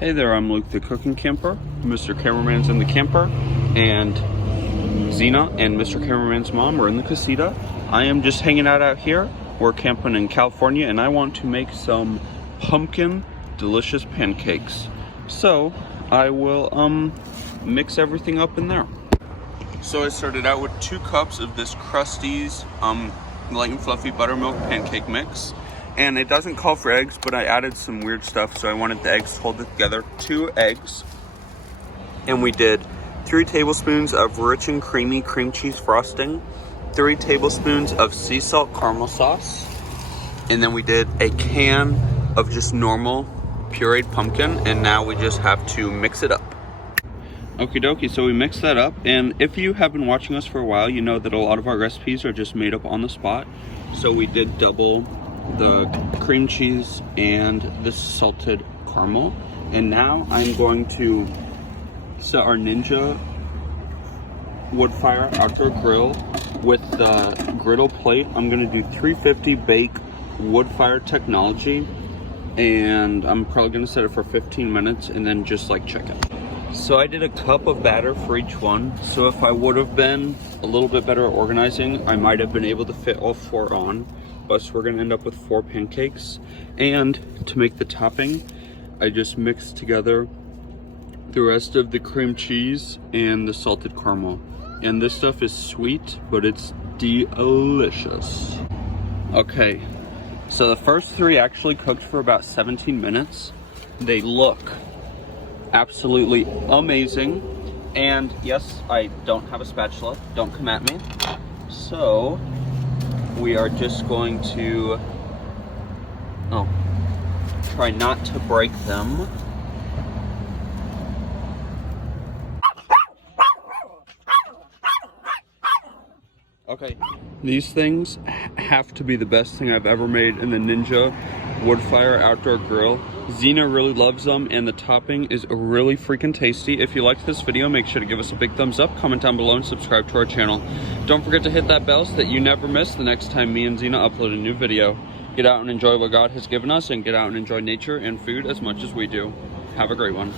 Hey there, I'm Luke the Cookin Camper. Mr. Cameraman's in the camper, and Zena and Mr. Cameraman's mom are in the casita. I am just hanging out here. We're camping in California, and I want to make some pumpkin delicious pancakes. So I will mix everything up in there. So I started out with 2 cups of this Krusteaz light and fluffy buttermilk pancake mix. And it doesn't call for eggs, but I added some weird stuff, so I wanted the eggs to hold it together. 2 eggs. And we did 3 tablespoons of rich and creamy cream cheese frosting, 3 tablespoons of sea salt caramel sauce, and then we did a can of just normal pureed pumpkin, and now we just have to mix it up. Okie dokie, so we mixed that up, and if you have been watching us for a while, you know that a lot of our recipes are just made up on the spot. So we did double the cream cheese and the salted caramel, and now I'm going to set our Ninja WOODFIRE outdoor grill with the griddle plate. I'm going to do 350 bake WOODFIRE technology, and I'm probably going to set it for 15 minutes and then just like check it. So I did a cup of batter for each one, so if I would have been a little bit better at organizing, I might have been able to fit all 4 on. So we're gonna end up with 4 pancakes. And to make the topping, I just mixed together the rest of the cream cheese and the salted caramel. And this stuff is sweet, but it's delicious. Okay, so the first 3 actually cooked for about 17 minutes. They look absolutely amazing. And yes, I don't have a spatula, don't come at me. So we are just going to try not to break them. Okay, these things have to be the best thing I've ever made in the Ninja WOODFIRE outdoor grill. Zena really loves them, and the topping is really freaking tasty. If you liked this video, make sure to give us a big thumbs up, comment down below, and subscribe to our channel. Don't forget to hit that bell so that you never miss the next time me and Zena upload a new video. Get out and enjoy what God has given us, and get out and enjoy nature and food as much as we do. Have a great one.